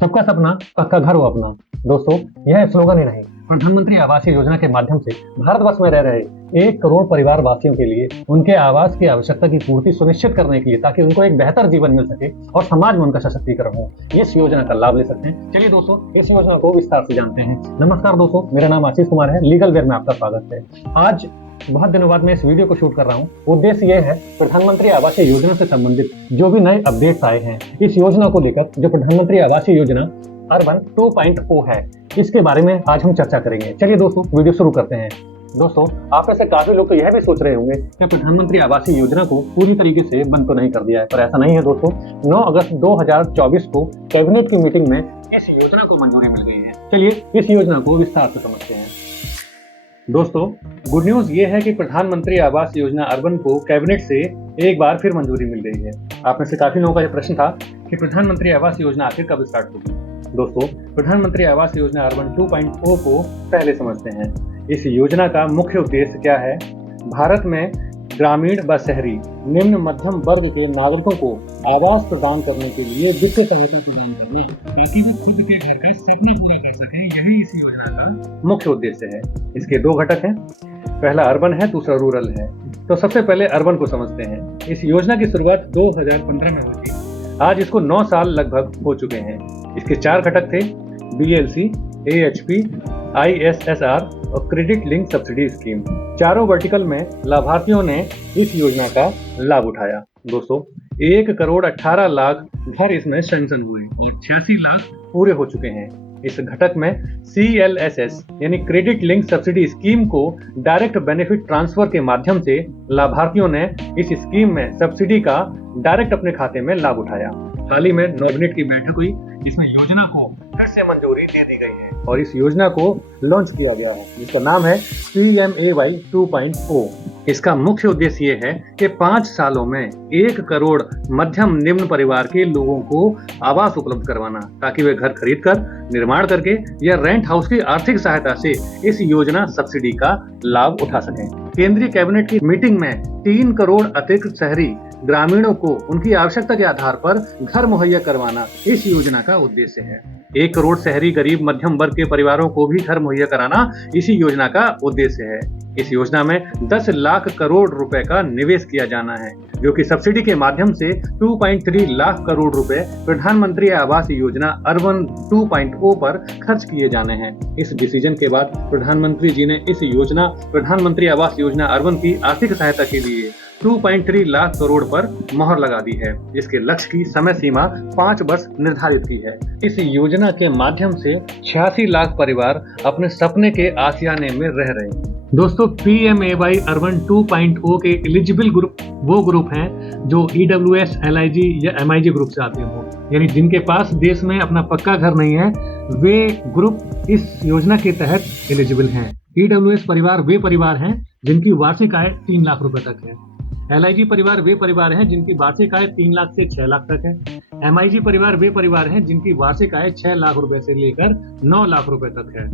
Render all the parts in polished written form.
सबका सपना पक्का घर हो अपना। दोस्तों, यह स्लोगन ही नहीं, प्रधानमंत्री आवास योजना के माध्यम से भारतवर्ष में रह रहे 1 करोड़ परिवार वासियों के लिए उनके आवास की आवश्यकता की पूर्ति सुनिश्चित करने के लिए, ताकि उनको एक बेहतर जीवन मिल सके और समाज में उनका सशक्तिकरण हो, इस योजना का लाभ ले सकते हैं। चलिए दोस्तों, इस योजना को विस्तार से जानते हैं। नमस्कार दोस्तों, मेरा नाम आशीष कुमार है। लीगल वेयर में आपका स्वागत है। आज बहुत दिनों बाद मैं इस वीडियो को शूट कर रहा हूँ। उद्देश्य यह है, प्रधानमंत्री आवास योजना से संबंधित जो भी नए अपडेट्स आए हैं इस योजना को लेकर, जो प्रधानमंत्री आवास योजना अर्बन 2.0 है, इसके बारे में आज हम चर्चा करेंगे। चलिए दोस्तों, वीडियो शुरू करते हैं। दोस्तों, आप में से काफी लोग तो यह भी सोच रहे होंगे कि प्रधानमंत्री आवास योजना को पूरी तरीके से बंद तो नहीं कर दिया है, पर ऐसा नहीं है दोस्तों। 9 अगस्त 2024 को कैबिनेट की मीटिंग में इस योजना को मंजूरी मिल गई है। चलिए इस योजना को विस्तार से समझते हैं। दोस्तों, गुड न्यूज ये है कि प्रधानमंत्री आवास योजना अर्बन को कैबिनेट से एक बार फिर मंजूरी मिल गई है। आप में से काफी लोगों का यह प्रश्न था कि प्रधानमंत्री आवास योजना आखिर कब स्टार्ट होगी। दोस्तों, प्रधानमंत्री आवास योजना अर्बन 2.0 को पहले समझते हैं। इस योजना का मुख्य उद्देश्य क्या है? भारत में ग्रामीण व शहरी निम्न मध्यम वर्ग के नागरिकों को आवास प्रदान करने के लिए वित्तीय सहायता प्रदान करनी, ताकि वे खुद के घर का सपना पूरा कर सकें। यही इस योजना का मुख्य उद्देश्य है। इसके 2 घटक हैं, पहला अर्बन है, दूसरा रूरल है। तो सबसे पहले अर्बन को समझते हैं। इस योजना की शुरुआत 2015 में हुई थी। आज इसको 9 साल लगभग हो चुके हैं। इसके 4 घटक थे, BLC, AHP, ISSR और क्रेडिट लिंक सब्सिडी स्कीम। चारों वर्टिकल में लाभार्थियों ने इस योजना का लाभ उठाया। दोस्तों, 1,18,00,000 घर इसमें सैंक्शन हुए और 86 लाख पूरे हो चुके हैं। इस घटक में CLSS यानी क्रेडिट लिंक सब्सिडी स्कीम को डायरेक्ट बेनिफिट ट्रांसफर के माध्यम से लाभार्थियों ने इस स्कीम में सब्सिडी का डायरेक्ट अपने खाते में लाभ उठाया। हाल ही में कैबिनेट की बैठक हुई, जिसमें योजना को फिर से मंजूरी दे दी गई है और इस योजना को लॉन्च किया गया है, जिसका नाम है PMAY 2.0। इसका मुख्य उद्देश्य ये है कि 5 सालों में 1 करोड़ मध्यम निम्न परिवार के लोगों को आवास उपलब्ध करवाना, ताकि वे घर खरीद कर, निर्माण करके या रेंट हाउस की आर्थिक सहायता से इस योजना सब्सिडी का लाभ उठा सकें। केंद्रीय कैबिनेट की मीटिंग में 3 करोड़ अतिरिक्त शहरी ग्रामीणों को उनकी आवश्यकता के आधार पर घर मुहैया करवाना इस योजना का उद्देश्य है। 1 करोड़ शहरी गरीब मध्यम वर्ग के परिवारों को भी घर मुहैया कराना इसी योजना का उद्देश्य है। इस योजना में 10 लाख करोड़ रुपए का निवेश किया जाना है, जो कि सब्सिडी के माध्यम से 2.3 लाख करोड़ रुपए प्रधानमंत्री आवास योजना अर्बन 2.0 पर खर्च किए जाने हैं। इस डिसीजन के बाद प्रधानमंत्री जी ने इस योजना प्रधानमंत्री आवास योजना अर्बन की आर्थिक सहायता के लिए 2.3 लाख करोड़ पर मोहर लगा दी है, जिसके लक्ष्य की समय सीमा 5 वर्ष निर्धारित की है। इस योजना के माध्यम से 86 लाख परिवार अपने सपने के आशियाने में रह रहे हैं। दोस्तों, PMAY अर्बन 2.0 के एलिजिबल ग्रुप वो ग्रुप हैं जो EWS, LIG या MIG ग्रुप से आते हो, यानी जिनके पास देश में अपना पक्का घर नहीं है, वे ग्रुप इस योजना के तहत एलिजिबल हैं। EWS परिवार वे परिवार हैं जिनकी वार्षिक आय 3 लाख रुपए तक है। LIG परिवार वे परिवार हैं जिनकी वार्षिक आय 3 लाख से 6 लाख तक है। MIG परिवार वे परिवार हैं जिनकी वार्षिक आय 6 लाख रुपए से लेकर 9 लाख रुपए तक है।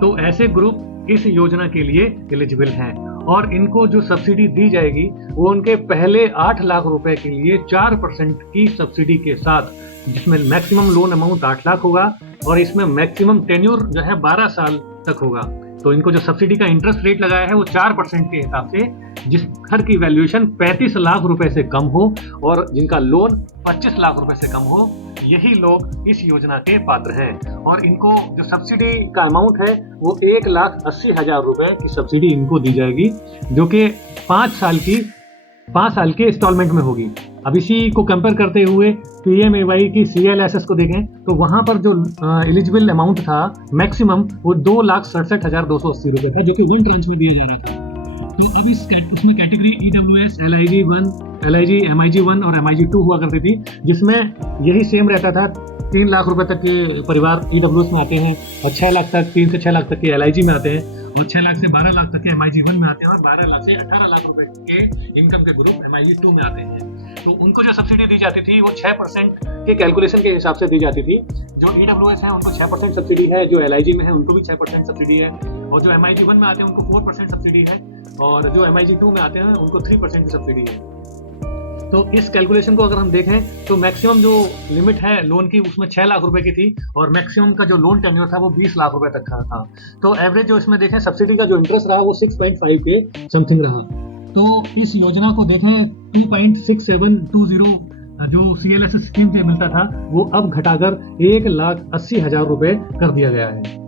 तो ऐसे ग्रुप इस योजना के लिए एलिजिबल हैं और इनको जो सब्सिडी दी जाएगी वो उनके पहले 8 लाख रुपए के लिए 4% की सब्सिडी के साथ, जिसमें मैक्सिमम लोन अमाउंट 8 लाख होगा और इसमें मैक्सिमम टेन्योर जो है 12 साल तक होगा। तो इनको जो सब्सिडी का इंटरेस्ट रेट लगाया है वो 4% के हिसाब से, जिस घर की वैल्यूएशन 35 लाख रुपए से कम हो और जिनका लोन 25 लाख रुपए से कम हो, यही लोग इस योजना के पात्र हैं। और इनको जो सब्सिडी का अमाउंट है वो 1,80,000 रुपए की सब्सिडी इनको दी जाएगी, जो कि 5 साल के इंस्टॉलमेंट में होगी। अब इसी को कंपेयर करते हुए PMAY की CLSS को देखें तो वहां पर जो एलिजिबल अमाउंट था मैक्सिमम वो 2,67,280 रुपए है, जो कि 1 ट्रांच में दिया जा रहा था। तो अब इसमें कैटेगरी EWS, LIG, MIG1 और MIG2 हुआ करती थी, जिसमें यही सेम रहता था। 3 लाख रुपए तक के परिवार EWS में आते हैं और 6 लाख तक 3 से 6 लाख तक के LIG में आते हैं और 6 लाख से 12 लाख तक के MIG1 में आते हैं और 12 लाख से 18 लाख रुपए के इनकम के ग्रुप MIG2 में आते हैं। तो उनको जो सब्सिडी दी जाती थी वो 6% के कैलकुलेशन के हिसाब से दी जाती थी। जो EWS है उनको 6% सब्सिडी है, जो LIG में है उनको भी 6% सब्सिडी है और जो MIG1 में आते हैं उनको 4% सब्सिडी है और जो MIG2 में आते हैं उनको 3% की सब्सिडी है। तो तो इस कैलकुलेशन को अगर हम देखें तो मैक्सिमम जो लिमिट है लोन की उसमें 6 लाख रुपए की थी और मैक्सिमम का जो लोन टेन्योर था वो 20 लाख रुपए तक का था। तो एवरेज जो इसमें देखें सब्सिडी का जो इंटरेस्ट रहा वो 6.5 के समथिंग रहा। तो इस योजना को देखें 2.6720 जो CLSS स्कीम से मिलता था वो अब घटाकर 1,80,000 रुपए कर दिया गया है।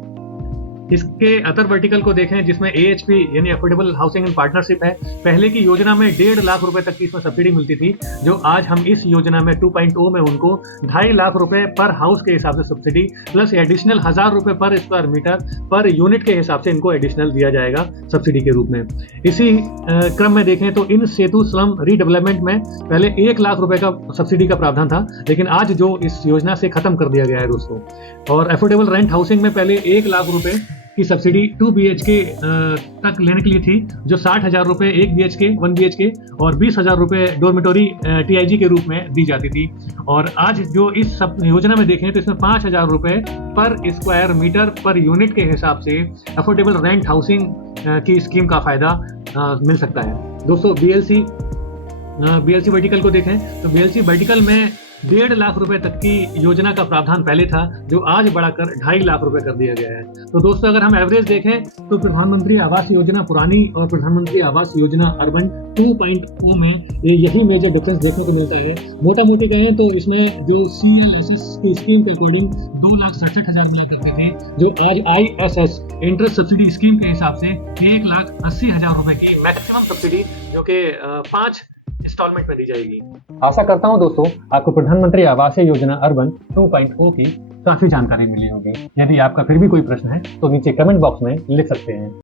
इसके अदर वर्टिकल को देखें जिसमें AHP यानी अफोर्डेबल हाउसिंग एंड पार्टनरशिप है। पहले की योजना में 1.5 लाख रुपए तक की इसमें सब्सिडी मिलती थी, जो आज हम इस योजना में 2.0 में उनको 2.5 लाख रुपए पर हाउस के हिसाब से सब्सिडी प्लस एडिशनल 1,000 रुपए पर स्क्वायर मीटर पर यूनिट के हिसाब से इनको एडिशनल दिया जाएगा सब्सिडी के रूप में। इसी क्रम में देखें तो इन सेतु स्लम रीडेवलपमेंट में पहले 1 लाख रुपए का सब्सिडी का प्रावधान था, लेकिन आज जो इस योजना से खत्म कर दिया गया है दोस्तों। और अफोर्डेबल रेंट हाउसिंग में पहले 1 लाख रुपए की सब्सिडी 2 BHK तक लेने के लिए थी, जो 60,000 रुपए 1 BHK 1 BHK और 20,000 रुपए डोरमेटोरी TIG के रूप में दी जाती थी। और आज जो इस सब योजना में देखें तो इसमें 5,000 रुपए पर स्क्वायर मीटर पर यूनिट के हिसाब से अफोर्डेबल रेंट हाउसिंग की स्कीम का फायदा मिल सकता है। दोस्तों BLC वर्टिकल को देखें तो BLC वर्टिकल में 1.5 लाख रुपए तक की योजना का प्रावधान पहले था, जो आज बढ़ाकर 2.5 लाख रुपए कर दिया गया है। तो दोस्तों अगर हम एवरेज देखें तो प्रधानमंत्री आवास योजना पुरानी और प्रधानमंत्री आवास योजना अर्बन 2.0 में यही मेजर डिफरेंस देखने को मिलता है। मोटा मोटी कहें तो इसमें जो CLSS की स्कीम के अकॉर्डिंग 2,67,000 मिला करती थी, जो आज ISS इंटरेस्ट सब्सिडी स्कीम के हिसाब से 1,80,000 रुपए की मैक्सिमम सब्सिडी जो कि 5 इंस्टॉलमेंट में दी जाएगी। आशा करता हूं दोस्तों आपको प्रधानमंत्री आवास योजना अर्बन 2.0 की काफी जानकारी मिली होगी। यदि आपका फिर भी कोई प्रश्न है तो नीचे कमेंट बॉक्स में लिख सकते हैं।